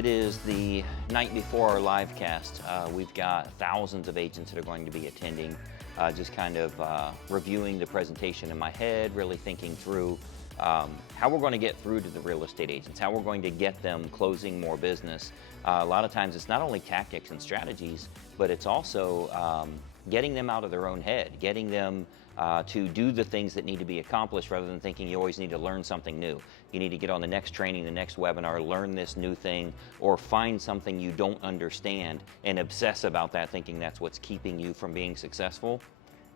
it is the night before our live cast. We've got thousands of agents that are going to be attending, just kind of reviewing the presentation in my head, really thinking through how we're going to get through to the real estate agents, how we're going to get them closing more business. A lot of times it's not only tactics and strategies, but it's also getting them out of their own head, getting them to do the things that need to be accomplished rather than thinking you always need to learn something new. You need to get on the next training, the next webinar, learn this new thing, or find something you don't understand and obsess about that, thinking that's what's keeping you from being successful.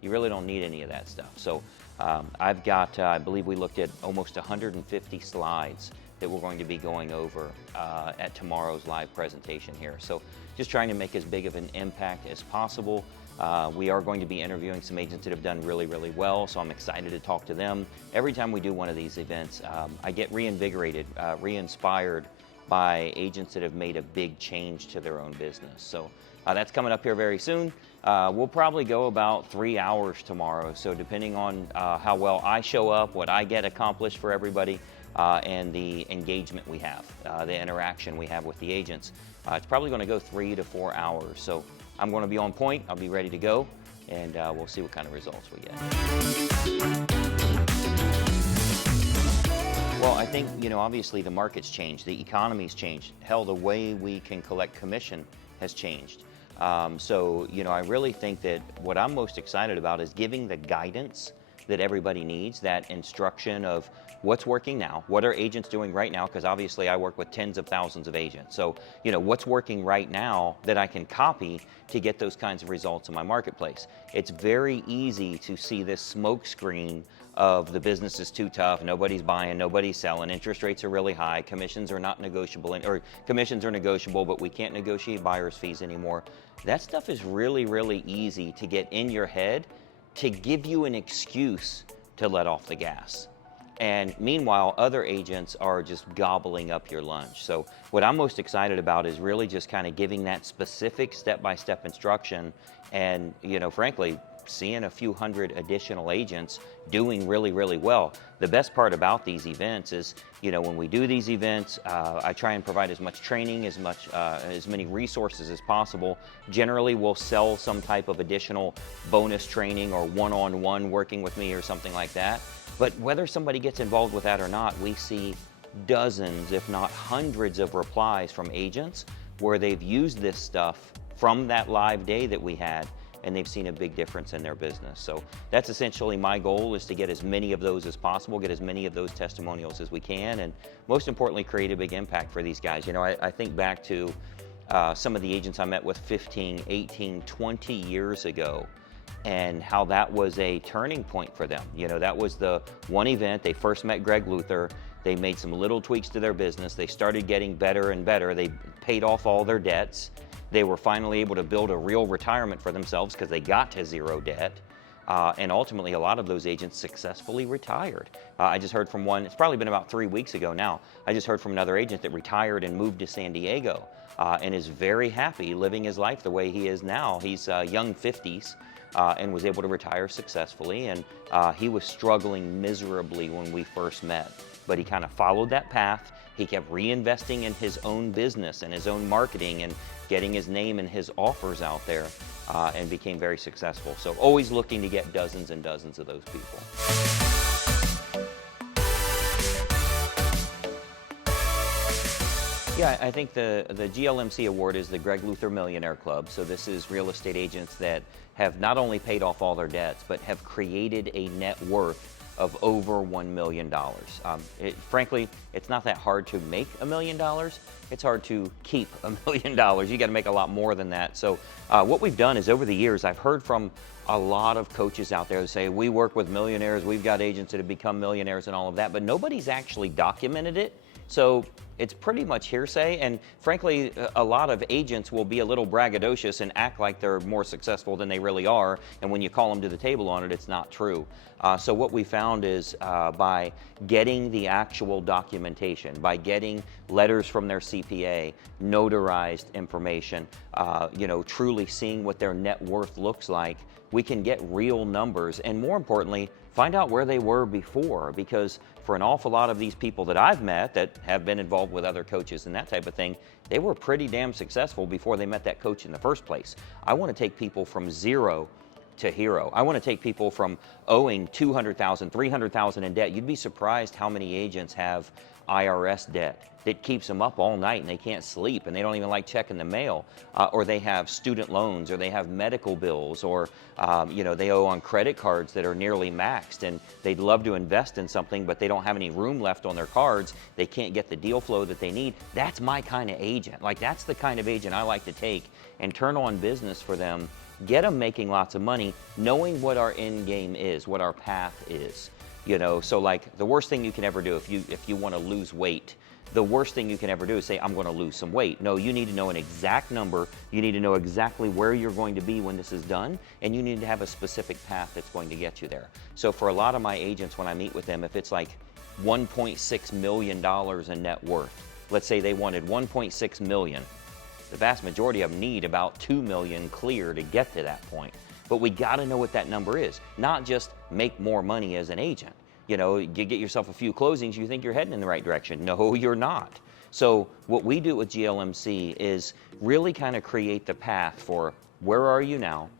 You really don't need any of that stuff. So I've got, I believe we looked at almost 150 slides that we're going to be going over at tomorrow's live presentation here. So just trying to make as big of an impact as possible. We are going to be interviewing some agents that have done really, really well, so I'm excited to talk to them. Every time we do one of these events, I get reinvigorated, re-inspired by agents that have made a big change to their own business. So that's coming up here very soon. We'll probably go about 3 hours tomorrow, so depending on how well I show up, what I get accomplished for everybody, and the engagement we have, the interaction we have with the agents, it's probably going to go 3 to 4 hours. So I'm going to be on point, I'll be ready to go, and we'll see what kind of results we get. Well, I think, obviously the market's changed, the economy's changed. Hell, the way we can collect commission has changed. So, I really think that what I'm most excited about is giving the guidance that everybody needs, that instruction of what's working now, what are agents doing right now, because obviously I work with tens of thousands of agents. So, what's working right now that I can copy to get those kinds of results in my marketplace. It's very easy to see this smoke screen of the business is too tough, nobody's buying, nobody's selling, interest rates are really high, commissions are not negotiable, or commissions are negotiable, but we can't negotiate buyer's fees anymore. That stuff is really, really easy to get in your head to give you an excuse to let off the gas. And meanwhile, other agents are just gobbling up your lunch. So what I'm most excited about is really just kind of giving that specific step-by-step instruction and, frankly, seeing a few hundred additional agents doing really, really well. The best part about these events is, when we do these events, I try and provide as much training, as many resources as possible. Generally, we'll sell some type of additional bonus training or one-on-one working with me or something like that. But whether somebody gets involved with that or not, we see dozens, if not hundreds of replies from agents where they've used this stuff from that live day that we had, and they've seen a big difference in their business. So that's essentially my goal, is to get as many of those as possible, get as many of those testimonials as we can, and most importantly, create a big impact for these guys. I think back to some of the agents I met with 15, 18, 20 years ago, and how that was a turning point for them. That was the one event. They first met Greg Luther. They made some little tweaks to their business. They started getting better and better. They paid off all their debts. They were finally able to build a real retirement for themselves because they got to zero debt. And ultimately, a lot of those agents successfully retired. I just heard from one, it's probably been about 3 weeks ago now. I just heard from another agent that retired and moved to San Diego and is very happy living his life the way he is now. He's young 50s. And was able to retire successfully, and he was struggling miserably when we first met, but he kind of followed that path. He kept reinvesting in his own business and his own marketing and getting his name and his offers out there, and became very successful. So always looking to get dozens and dozens of those people. Yeah, I think the GLMC award is the Greg Luther Millionaire Club. So this is real estate agents that have not only paid off all their debts, but have created a net worth of over $1 million. Frankly, it's not that hard to make $1 million. It's hard to keep $1 million. You got to make a lot more than that. So what we've done is, over the years, I've heard from a lot of coaches out there that say, we work with millionaires, we've got agents that have become millionaires and all of that, but nobody's actually documented it. So it's pretty much hearsay, and frankly, a lot of agents will be a little braggadocious and act like they're more successful than they really are, and when you call them to the table on it, it's not true. So what we found is by getting the actual documentation, by getting letters from their CPA, notarized information, truly seeing what their net worth looks like, we can get real numbers, and more importantly, find out where they were before, because for an awful lot of these people that I've met that have been involved with other coaches and that type of thing, they were pretty damn successful before they met that coach in the first place. I want to take people from zero to hero. I want to take people from owing $200,000, $300,000 in debt. You'd be surprised how many agents have IRS debt that keeps them up all night and they can't sleep and they don't even like checking the mail, or they have student loans, or they have medical bills, or they owe on credit cards that are nearly maxed and they'd love to invest in something but they don't have any room left on their cards. They can't get the deal flow that they need. That's my kind of agent. Like, that's the kind of agent I like to take and turn on business for them, get them making lots of money, knowing what our end game is, what our path is. So like, the worst thing you can ever do if you want to lose weight, the worst thing you can ever do is say, I'm going to lose some weight. No, you need to know an exact number. You need to know exactly where you're going to be when this is done, and you need to have a specific path that's going to get you there. So for a lot of my agents, when I meet with them, if it's like $1.6 million in net worth, let's say they wanted 1.6 million, the vast majority of them need about 2 million clear to get to that point. But we got to know what that number is, not just make more money as an agent. You get yourself a few closings, you think you're heading in the right direction. No, you're not. So what we do with GLMC is really kind of create the path for where are you now,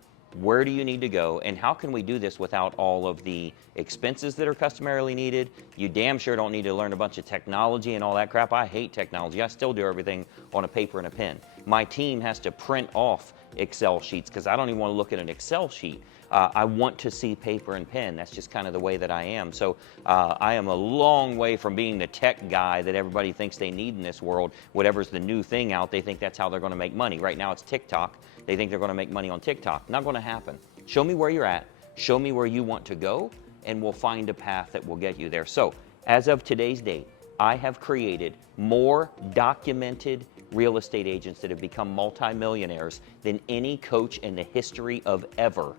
where do you need to go, and how can we do this without all of the expenses that are customarily needed. You damn sure don't need to learn a bunch of technology and all that crap. I hate technology. I still do everything on a paper and a pen. My team has to print off Excel sheets because I don't even want to look at an Excel sheet. I want to see paper and pen. That's just kind of the way that I am. So I am a long way from being the tech guy that everybody thinks they need in this world. Whatever's the new thing out, they think that's how they're going to make money. Right now it's TikTok. They think they're going to make money on TikTok. Not going to happen. Show me where you're at. Show me where you want to go, and we'll find a path that will get you there. So as of today's date, I have created more documented real estate agents that have become multimillionaires than any coach in the history of ever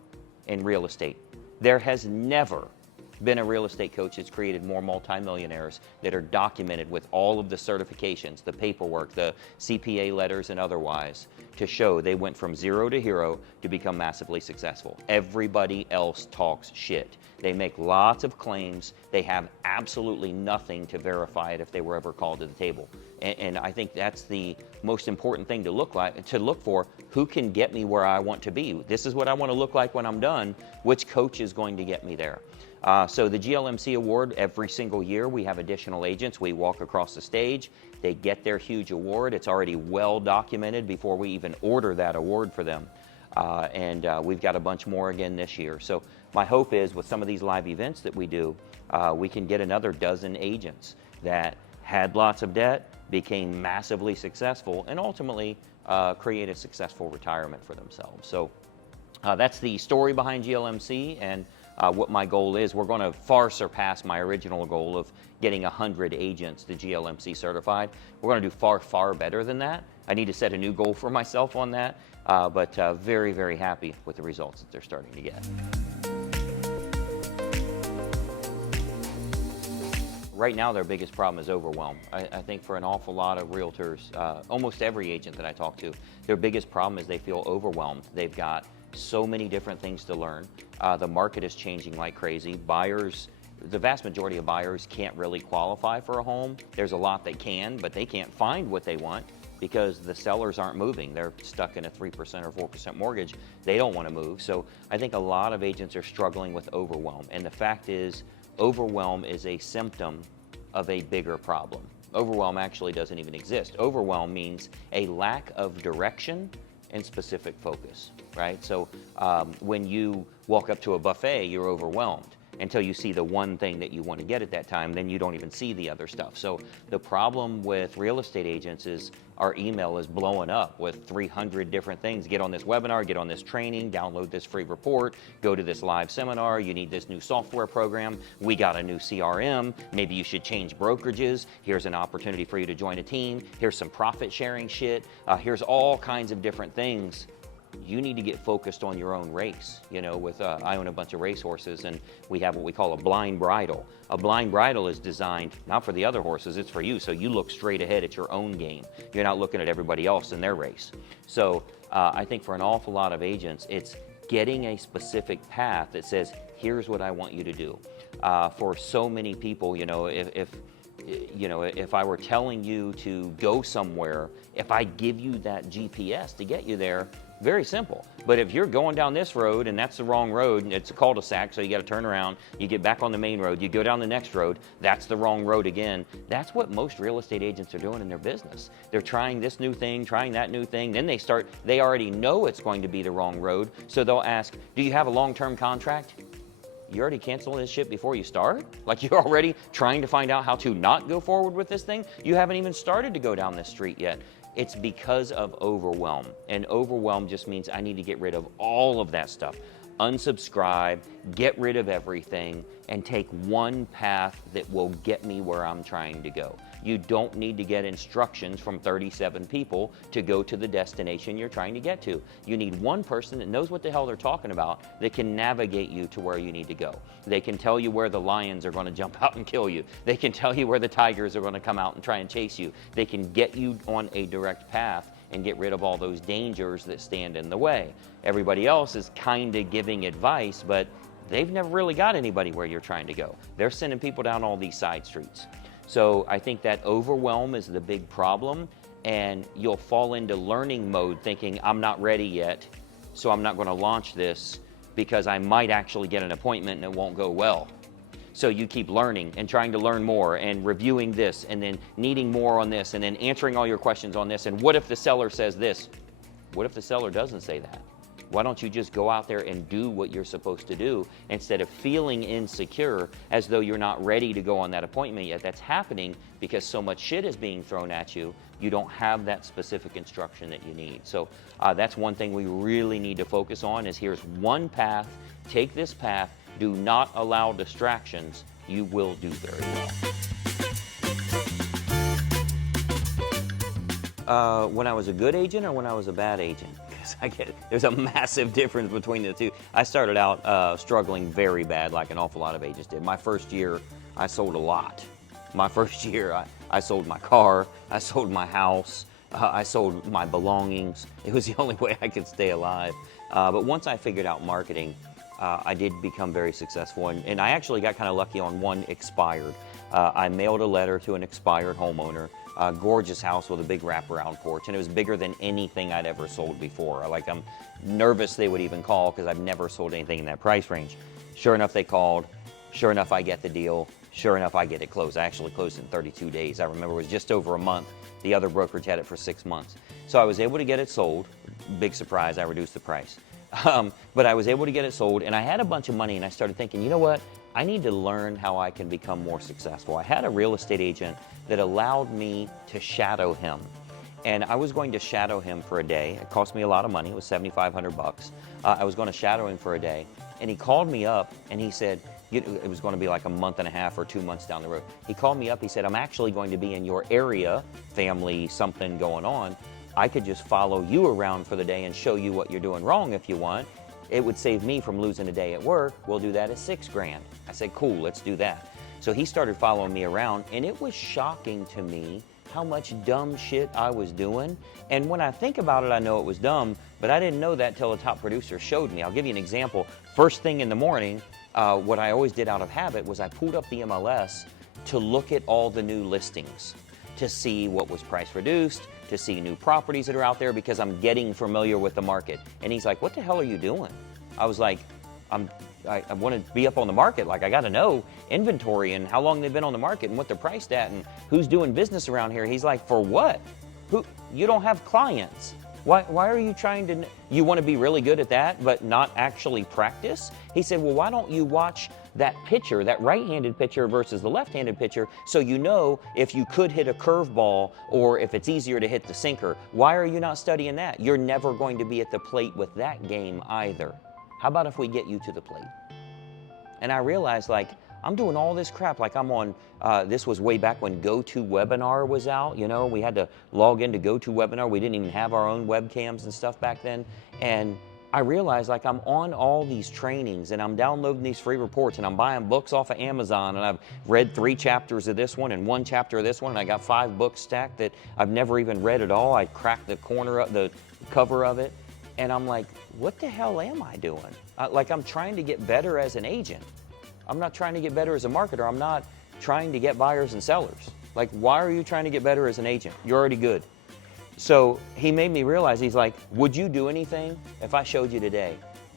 in real estate. There has never been a real estate coach that's created more multimillionaires that are documented with all of the certifications, the paperwork, the CPA letters and otherwise, to show they went from zero to hero to become massively successful. Everybody else talks shit. They make lots of claims. They have absolutely nothing to verify it if they were ever called to the table. And I think that's the most important thing to look for. Who can get me where I want to be? This is what I want to look like when I'm done. Which coach is going to get me there? So the GLMC Award, every single year we have additional agents. We walk across the stage. They get their huge award. It's already well documented before we even order that award for them. And we've got a bunch more again this year. So my hope is with some of these live events that we do, we can get another dozen agents that had lots of debt, became massively successful, and ultimately create a successful retirement for themselves. So that's the story behind GLMC and what my goal is. We're going to far surpass my original goal of getting 100 agents to GLMC certified. We're going to do far, far better than that. I need to set a new goal for myself on that, but very, very happy with the results that they're starting to get. Right now, their biggest problem is overwhelm. I think for an awful lot of realtors, almost every agent that I talk to, their biggest problem is they feel overwhelmed. They've got so many different things to learn. The market is changing like crazy. Buyers, the vast majority of buyers can't really qualify for a home. There's a lot that can, but they can't find what they want because the sellers aren't moving. They're stuck in a 3% or 4% mortgage. They don't want to move. So I think a lot of agents are struggling with overwhelm. And the fact is, overwhelm is a symptom of a bigger problem. Overwhelm actually doesn't even exist. Overwhelm means a lack of direction and specific focus, right? So when you walk up to a buffet, you're overwhelmed until you see the one thing that you want to get at that time, then you don't even see the other stuff. So the problem with real estate agents is our email is blowing up with 300 different things. Get on this webinar, get on this training, download this free report, go to this live seminar, you need this new software program, we got a new CRM, maybe you should change brokerages, here's an opportunity for you to join a team, here's some profit sharing shit, here's all kinds of different things. You need to get focused on your own race. I own a bunch of racehorses and we have what we call a blind bridle. A blind bridle is designed not for the other horses, it's for you. So you look straight ahead at your own game. You're not looking at everybody else in their race. So I think for an awful lot of agents, it's getting a specific path that says, here's what I want you to do. For so many people, if I were telling you to go somewhere, if I give you that GPS to get you there, very simple. But if you're going down this road and that's the wrong road, and it's a cul-de-sac, so you got to turn around, you get back on the main road, you go down the next road, that's the wrong road again. That's what most real estate agents are doing in their business. They're trying this new thing, trying that new thing, then they already know it's going to be the wrong road, so they'll ask, do you have a long-term contract? You already canceling this shit before you start? Like, you're already trying to find out how to not go forward with this thing? You haven't even started to go down this street yet. It's because of overwhelm. And overwhelm just means I need to get rid of all of that stuff. Unsubscribe, get rid of everything, and take one path that will get me where I'm trying to go. You don't need to get instructions from 37 people to go to the destination you're trying to get to. You need one person that knows what the hell they're talking about that can navigate you to where you need to go. They can tell you where the lions are going to jump out and kill you. They can tell you where the tigers are going to come out and try and chase you. They can get you on a direct path and get rid of all those dangers that stand in the way. Everybody else is kind of giving advice, but they've never really got anybody where you're trying to go. They're sending people down all these side streets. So I think that overwhelm is the big problem, and you'll fall into learning mode thinking, I'm not ready yet, so I'm not going to launch this because I might actually get an appointment and it won't go well. So you keep learning and trying to learn more and reviewing this and then needing more on this and then answering all your questions on this. And what if the seller says this? What if the seller doesn't say that? Why don't you just go out there and do what you're supposed to do instead of feeling insecure as though you're not ready to go on that appointment yet? That's happening because so much shit is being thrown at you. You don't have that specific instruction that you need. So that's one thing we really need to focus on is here's one path. Take this path. Do not allow distractions. You will do very well. When I was a good agent or when I was a bad agent? There's a massive difference between the two. I started out struggling very bad, like an awful lot of agents did. My first year, I sold a lot. My first year, I sold my car, I sold my house, I sold my belongings. It was the only way I could stay alive. But once I figured out marketing, I did become very successful, and I actually got kind of lucky on one expired. I mailed a letter to an expired homeowner. A gorgeous house with a big wraparound porch, and it was bigger than anything I'd ever sold before. I'm nervous they would even call because I've never sold anything in that price range. Sure enough, they called. Sure enough, I get the deal. Sure enough, I get it closed. I actually closed in 32 days. I remember it was just over a month. The other brokerage had it for 6 months. So I was able to get it sold. Big surprise, I reduced the price. But I was able to get it sold, and I had a bunch of money, and I started thinking, you know what? I need to learn how I can become more successful. I had a real estate agent that allowed me to shadow him. And I was going to shadow him for a day. It cost me a lot of money. It was $7,500. I was going to shadow him for a day. And he called me up and he said, it was going to be like a month and a half or 2 months down the road. He called me up. He said, I'm actually going to be in your area, family, something going on. I could just follow you around for the day and show you what you're doing wrong if you want. It would save me from losing a day at work. We'll do that at $6 grand. I said, cool, let's do that. So he started following me around, and it was shocking to me how much dumb shit I was doing. And when I think about it, I know it was dumb, but I didn't know that till a top producer showed me. I'll give you an example. First thing in the morning, what I always did out of habit was I pulled up the MLS to look at all the new listings, to see what was price reduced, to see new properties that are out there because I'm getting familiar with the market. And he's like, what the hell are you doing? I was like, I want to be up on the market. Like, I got to know inventory and how long they've been on the market and what they're priced at and who's doing business around here. He's like, for what? You don't have clients. Why are you trying to, you want to be really good at that, but not actually practice? He said, well, why don't you watch that pitcher, that right-handed pitcher versus the left-handed pitcher, so you know if you could hit a curveball or if it's easier to hit the sinker. Why are you not studying that? You're never going to be at the plate with that game either. How about if we get you to the plate? And I realized, like, I'm doing all this crap, like I'm on, this was way back when GoToWebinar was out, you know, we had to log into GoToWebinar. We didn't even have our own webcams and stuff back then. And I realized, like, I'm on all these trainings and I'm downloading these free reports and I'm buying books off of Amazon, and I've read 3 chapters of this one and 1 chapter of this one, and I got 5 books stacked that I've never even read at all. I cracked the corner of the cover of it, and I'm like, what the hell am I doing? Like I'm trying to get better as an agent. I'm not trying to get better as a marketer. I'm not trying to get buyers and sellers. Like, why are you trying to get better as an agent? You're already good. So he made me realize, he's like, would you do anything if I showed you today?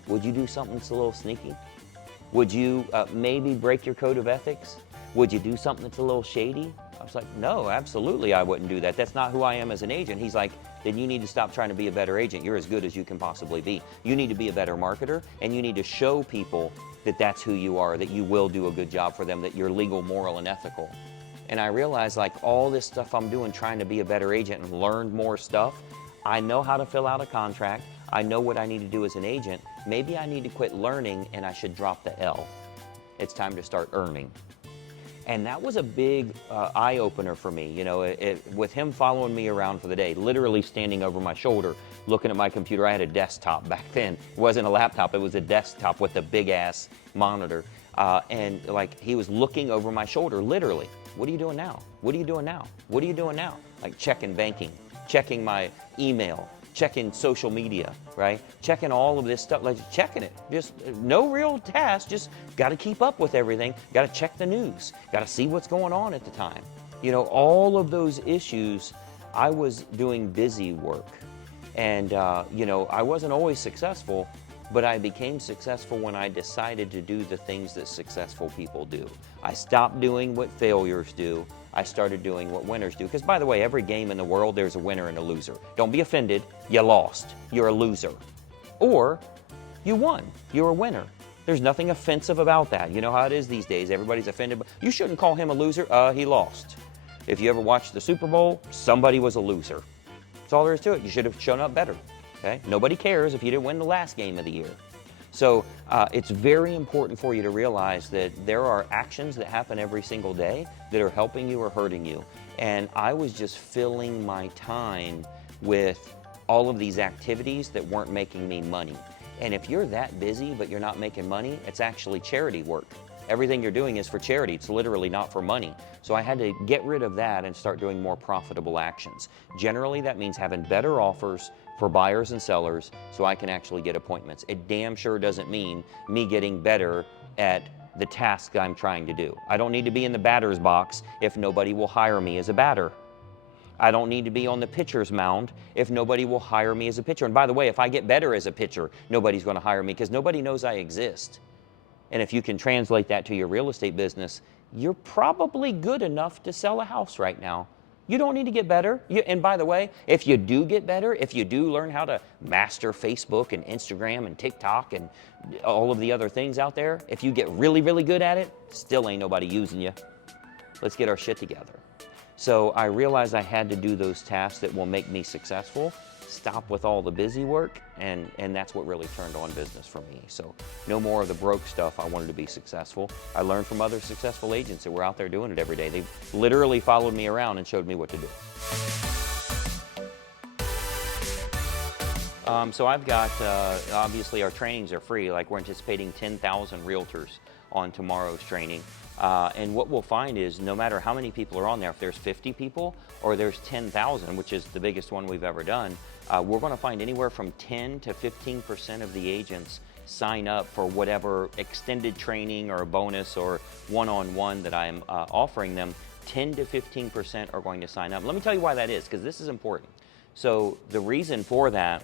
Would you do something that's a little sneaky? Would you maybe break your code of ethics? Would you do something that's a little shady? I was like, no, absolutely I wouldn't do that. That's not who I am as an agent. He's like, then you need to stop trying to be a better agent. You're as good as you can possibly be. You need to be a better marketer, and you need to show people that that's who you are, that you will do a good job for them, that you're legal, moral, and ethical. And I realized, like, all this stuff I'm doing trying to be a better agent and learn more stuff, I know how to fill out a contract. I know what I need to do as an agent. Maybe I need to quit learning and I should drop the L. It's time to start earning. And that was a big eye-opener for me. You know, with him following me around for the day, literally standing over my shoulder, looking at my computer. I had a desktop back then. It wasn't a laptop, it was a desktop with a big-ass monitor. And like, he was looking over my shoulder, literally. What are you doing now? What are you doing now? What are you doing now? Like checking banking, checking my email, checking social media, right? Checking all of this stuff, like checking it. Just no real task, just got to keep up with everything. Got to check the news. Got to see what's going on at the time. You know, all of those issues, I was doing busy work. And, you know, I wasn't always successful, but I became successful when I decided to do the things that successful people do. I stopped doing what failures do. I started doing what winners do. Because by the way, every game in the world, there's a winner and a loser. Don't be offended, you lost, you're a loser. Or you won, you're a winner. There's nothing offensive about that. You know how it is these days, everybody's offended. You shouldn't call him a loser, he lost. If you ever watched the Super Bowl, somebody was a loser. That's all there is to it. You should have shown up better. Okay? Nobody cares if you didn't win the last game of the year. So it's very important for you to realize that there are actions that happen every single day that are helping you or hurting you. And I was just filling my time with all of these activities that weren't making me money. And if you're that busy but you're not making money, it's actually charity work. Everything you're doing is for charity. It's literally not for money. So I had to get rid of that and start doing more profitable actions. Generally, that means having better offers for buyers and sellers so I can actually get appointments. It damn sure doesn't mean me getting better at the task I'm trying to do. I don't need to be in the batter's box if nobody will hire me as a batter. I don't need to be on the pitcher's mound if nobody will hire me as a pitcher. And by the way, if I get better as a pitcher, nobody's going to hire me because nobody knows I exist. And if you can translate that to your real estate business, you're probably good enough to sell a house right now. You don't need to get better. And by the way, if you do get better, if you do learn how to master Facebook and Instagram and TikTok and all of the other things out there, if you get really, really good at it, still ain't nobody using you. Let's get our shit together. So I realized I had to do those tasks that will make me successful, stop with all the busy work, and that's what really turned on business for me. So no more of the broke stuff. I wanted to be successful. I learned from other successful agents that were out there doing it every day. They literally followed me around and showed me what to do. So I've got, obviously our trainings are free. Like we're anticipating 10,000 realtors on tomorrow's training. And what we'll find is no matter how many people are on there, if there's 50 people or there's 10,000, which is the biggest one we've ever done, we're going to find anywhere from 10 to 15% of the agents sign up for whatever extended training or a bonus or one-on-one that I'm offering them. 10 to 15% are going to sign up. Let me tell you why that is, because this is important. So the reason for that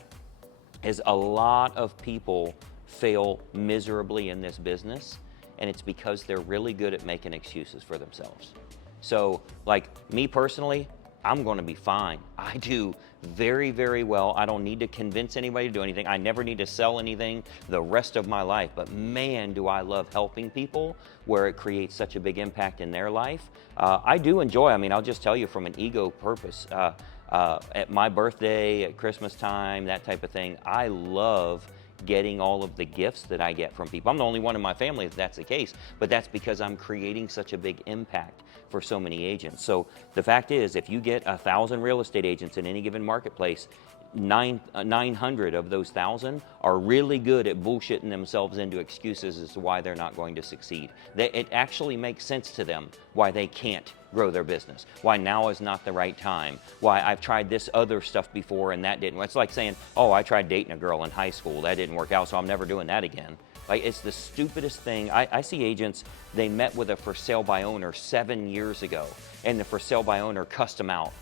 is a lot of people fail miserably in this business, and it's because they're really good at making excuses for themselves. So like me personally, I'm going to be fine. I do very, very well. I don't need to convince anybody to do anything. I never need to sell anything the rest of my life. But man, do I love helping people where it creates such a big impact in their life. I do enjoy, I mean, I'll just tell you from an ego purpose, at my birthday, at Christmas time, that type of thing, I love getting all of the gifts that I get from people. I'm the only one in my family if that's the case, but that's because I'm creating such a big impact for so many agents. So the fact is, if you get 1,000 real estate agents in any given marketplace, 900 of those 1,000 are really good at bullshitting themselves into excuses as to why they're not going to succeed. It actually makes sense to them why they can't grow their business, why now is not the right time, why I've tried this other stuff before and that didn't. It's like saying, oh, I tried dating a girl in high school, that didn't work out, so I'm never doing that again. Like, it's the stupidest thing. I see agents, they met with a for sale by owner 7 years ago, and the for sale by owner cussed them out.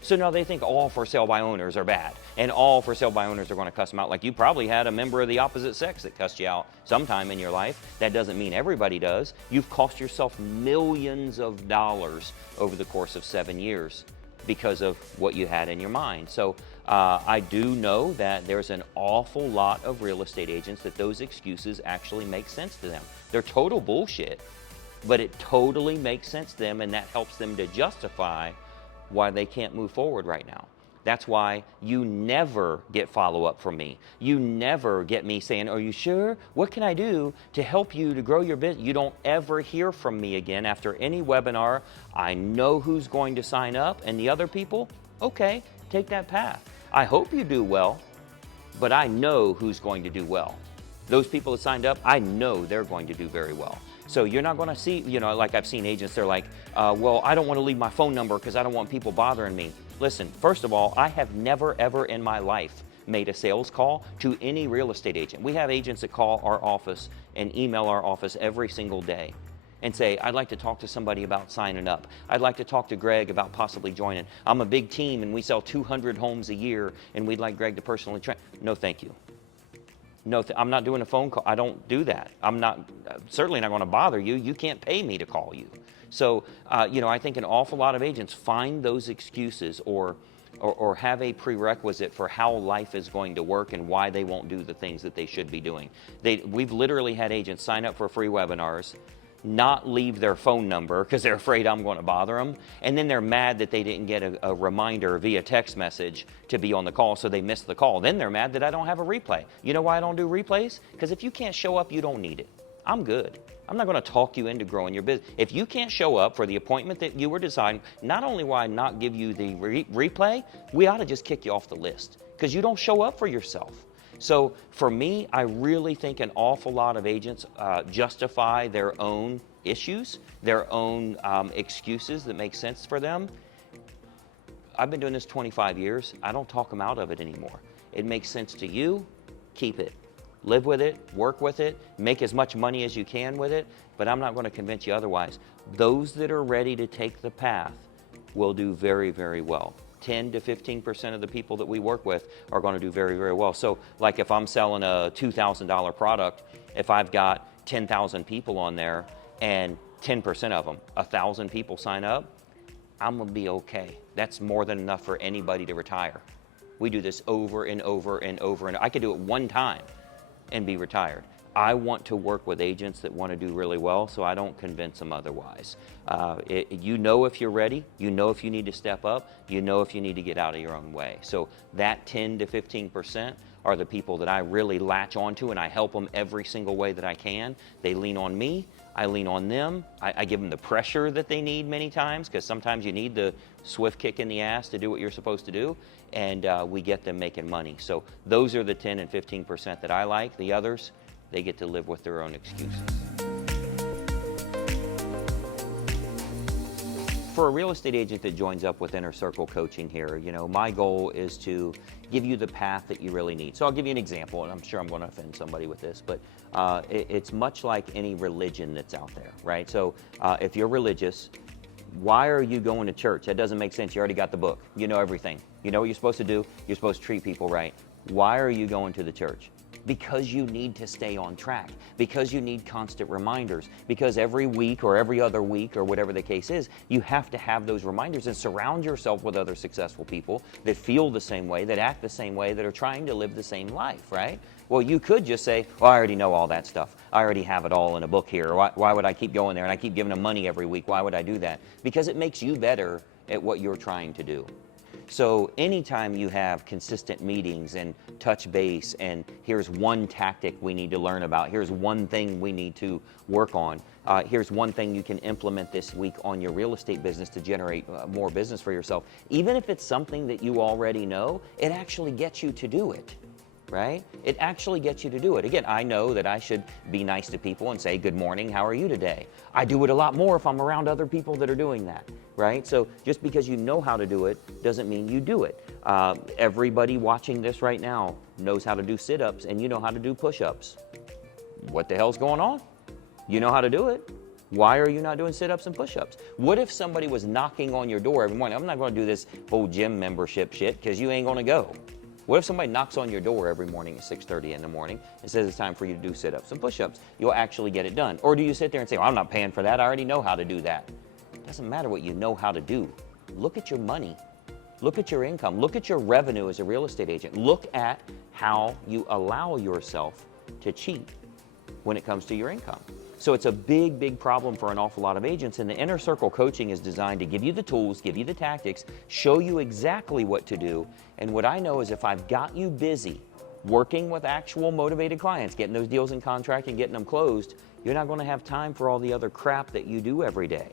So now they think all for sale by owners are bad, and all for sale by owners are going to cuss them out. Like, you probably had a member of the opposite sex that cussed you out sometime in your life. That doesn't mean everybody does. You've cost yourself millions of dollars over the course of 7 years because of what you had in your mind. So I do know that there's an awful lot of real estate agents that those excuses actually make sense to them. They're total bullshit, but it totally makes sense to them, and that helps them to justify why they can't move forward right now. That's why you never get follow-up from me. You never get me saying, are you sure? What can I do to help you to grow your business? You don't ever hear from me again after any webinar. I know who's going to sign up, and the other people, okay, take that path. I hope you do well, but I know who's going to do well. Those people that signed up, I know they're going to do very well. So you're not going to see, like I've seen agents, they're like, well, I don't want to leave my phone number because I don't want people bothering me. Listen, first of all, I have never, ever in my life made a sales call to any real estate agent. We have agents that call our office and email our office every single day and say, I'd like to talk to somebody about signing up. I'd like to talk to Greg about possibly joining. I'm a big team and we sell 200 homes a year and we'd like Greg to personally train. No, thank you. No, I'm not doing a phone call. I don't do that. I'm certainly not going to bother you. You can't pay me to call you. So, I think an awful lot of agents find those excuses or have a prerequisite for how life is going to work and why they won't do the things that they should be doing. We've literally had agents sign up for free webinars, not leave their phone number because they're afraid I'm going to bother them, and then they're mad that they didn't get a reminder via text message to be on the call, so they missed the call. Then they're mad that I don't have a replay. You know why I don't do replays? Because if you can't show up, you don't need it. I'm good. I'm not going to talk you into growing your business. If you can't show up for the appointment that you were deciding, not only will I not give you the replay, we ought to just kick you off the list because you don't show up for yourself. So for me, I really think an awful lot of agents justify their own issues, their own excuses that make sense for them. I've been doing this 25 years. I don't talk them out of it anymore. It makes sense to you, keep it. Live with it, work with it, make as much money as you can with it, but I'm not going to convince you otherwise. Those that are ready to take the path will do very, very well. 10 to 15% of the people that we work with are going to do very, very well. So like if I'm selling a $2,000 product, if I've got 10,000 people on there and 10% of them, 1,000 people sign up, I'm going to be okay. That's more than enough for anybody to retire. We do this over and over and over, and I could do it one time and be retired. I want to work with agents that want to do really well, so I don't convince them otherwise. You know if you're ready, you know if you need to step up, you know if you need to get out of your own way. So that 10 to 15% are the people that I really latch onto, and I help them every single way that I can. They lean on me, I lean on them. I give them the pressure that they need many times, because sometimes you need the swift kick in the ass to do what you're supposed to do, and we get them making money. So those are the 10 and 15% that I like. The others, they get to live with their own excuses. For a real estate agent that joins up with Inner Circle Coaching here, my goal is to give you the path that you really need. So I'll give you an example, and I'm sure I'm going to offend somebody with this, but it's much like any religion that's out there, right? So if you're religious, why are you going to church? That doesn't make sense. You already got the book. You know everything. You know what you're supposed to do. You're supposed to treat people right. Why are you going to the church? Because you need to stay on track, because you need constant reminders, because every week or every other week or whatever the case is, you have to have those reminders and surround yourself with other successful people that feel the same way, that act the same way, that are trying to live the same life, right? Well, you could just say, well, I already know all that stuff. I already have it all in a book here. Why would I keep going there? And I keep giving them money every week. Why would I do that? Because it makes you better at what you're trying to do. So anytime you have consistent meetings and touch base, and here's one tactic we need to learn about, here's one thing we need to work on, here's one thing you can implement this week on your real estate business to generate more business for yourself. Even if it's something that you already know, it actually gets you to do it, right? It actually gets you to do it. Again, I know that I should be nice to people and say, good morning, how are you today? I do it a lot more if I'm around other people that are doing that. right? So just because you know how to do it doesn't mean you do it. Everybody watching this right now knows how to do sit-ups, and you know how to do push-ups. What the hell's going on? You know how to do it. Why are you not doing sit-ups and push-ups? What if somebody was knocking on your door every morning? I'm not going to do this whole gym membership shit because you ain't going to go. What if somebody knocks on your door every morning at 6:30 in the morning and says it's time for you to do sit-ups and push-ups? You'll actually get it done. Or do you sit there and say, well, I'm not paying for that. I already know how to do that. It doesn't matter what you know how to do. Look at your money. Look at your income. Look at your revenue as a real estate agent. Look at how you allow yourself to cheat when it comes to your income. So it's a big, big problem for an awful lot of agents, and the Inner Circle coaching is designed to give you the tools, give you the tactics, show you exactly what to do. And what I know is if I've got you busy working with actual motivated clients, getting those deals in contract and getting them closed, you're not going to have time for all the other crap that you do every day.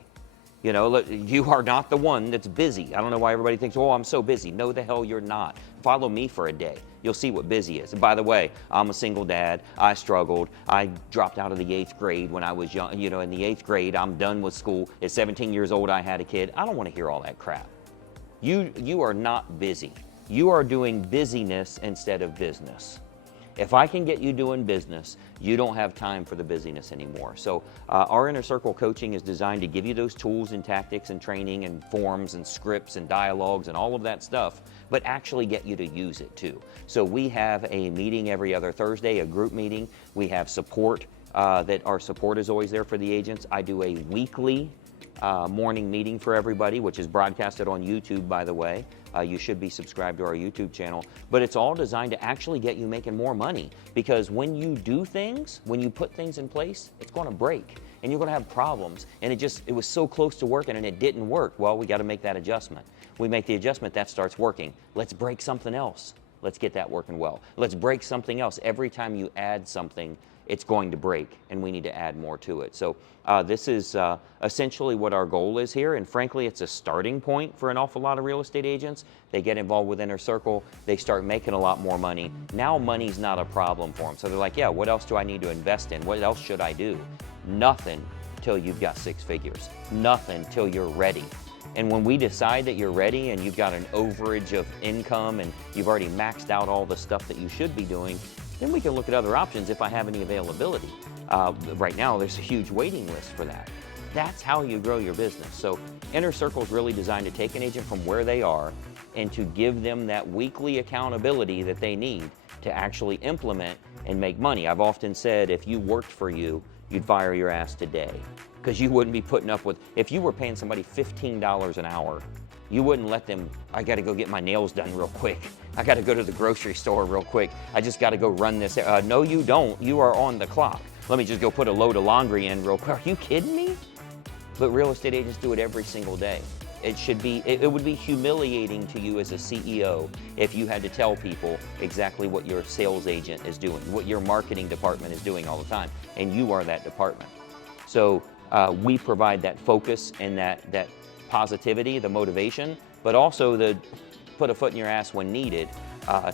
You know, you are not the one that's busy. I don't know why everybody thinks, oh, I'm so busy. No, the hell you're not. Follow me for a day. You'll see what busy is. And by the way, I'm a single dad. I struggled. I dropped out of the 8th grade when I was young. You know, in the 8th grade, I'm done with school. At 17 years old, I had a kid. I don't want to hear all that crap. You are not busy. You are doing busyness instead of business. If I can get you doing business, you don't have time for the busyness anymore. So our Inner Circle coaching is designed to give you those tools and tactics and training and forms and scripts and dialogues and all of that stuff, but actually get you to use it too. So we have a meeting every other Thursday, a group meeting. We have support, that our support is always there for the agents. I do a weekly morning meeting for everybody, which is broadcasted on YouTube, by the way. You should be subscribed to our YouTube channel, but it's all designed to actually get you making more money, because when you do things, when you put things in place, it's going to break and you're going to have problems. And it was so close to working and it didn't work. Well, we got to make that adjustment. We make the adjustment, that starts working. Let's break something else. Let's get that working well. Let's break something else. Every time you add something, it's going to break, and we need to add more to it. So this is essentially what our goal is here, and frankly, it's a starting point for an awful lot of real estate agents. They get involved with Inner Circle, they start making a lot more money. Now money's not a problem for them. So they're like, yeah, what else do I need to invest in? What else should I do? Nothing till you've got 6 figures. Nothing till you're ready. And when we decide that you're ready and you've got an overage of income and you've already maxed out all the stuff that you should be doing, then we can look at other options if I have any availability. Right now, there's a huge waiting list for that. That's how you grow your business. So Inner Circle is really designed to take an agent from where they are and to give them that weekly accountability that they need to actually implement and make money. I've often said, if you worked for you, you'd fire your ass today, because you wouldn't be putting up with, if you were paying somebody $15 an hour, you wouldn't let them, I got to go get my nails done real quick. I got to go to the grocery store real quick. I just got to go run this. No, you don't. You are on the clock. Let me just go put a load of laundry in real quick. Are you kidding me? But real estate agents do it every single day. It would be humiliating to you as a CEO if you had to tell people exactly what your sales agent is doing, what your marketing department is doing all the time, and you are that department. So we provide that focus and that positivity, the motivation, but also the put a foot in your ass when needed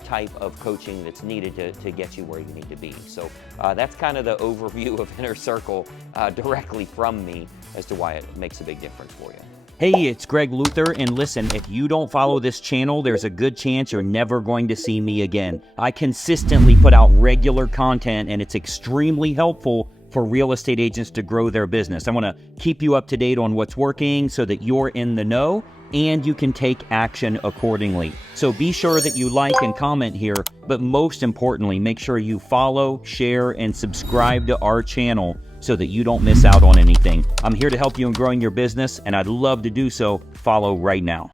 type of coaching that's needed to get you where you need to be. So that's kind of the overview of Inner Circle directly from me as to why it makes a big difference for you. Hey, it's Greg Luther, and listen, if you don't follow this channel, there's a good chance you're never going to see me again. I consistently put out regular content, and it's extremely helpful for real estate agents to grow their business. I want to keep you up to date on what's working so that you're in the know and you can take action accordingly. So be sure that you like and comment here, but most importantly, make sure you follow, share, and subscribe to our channel so that you don't miss out on anything. I'm here to help you in growing your business, and I'd love to do so. Follow right now.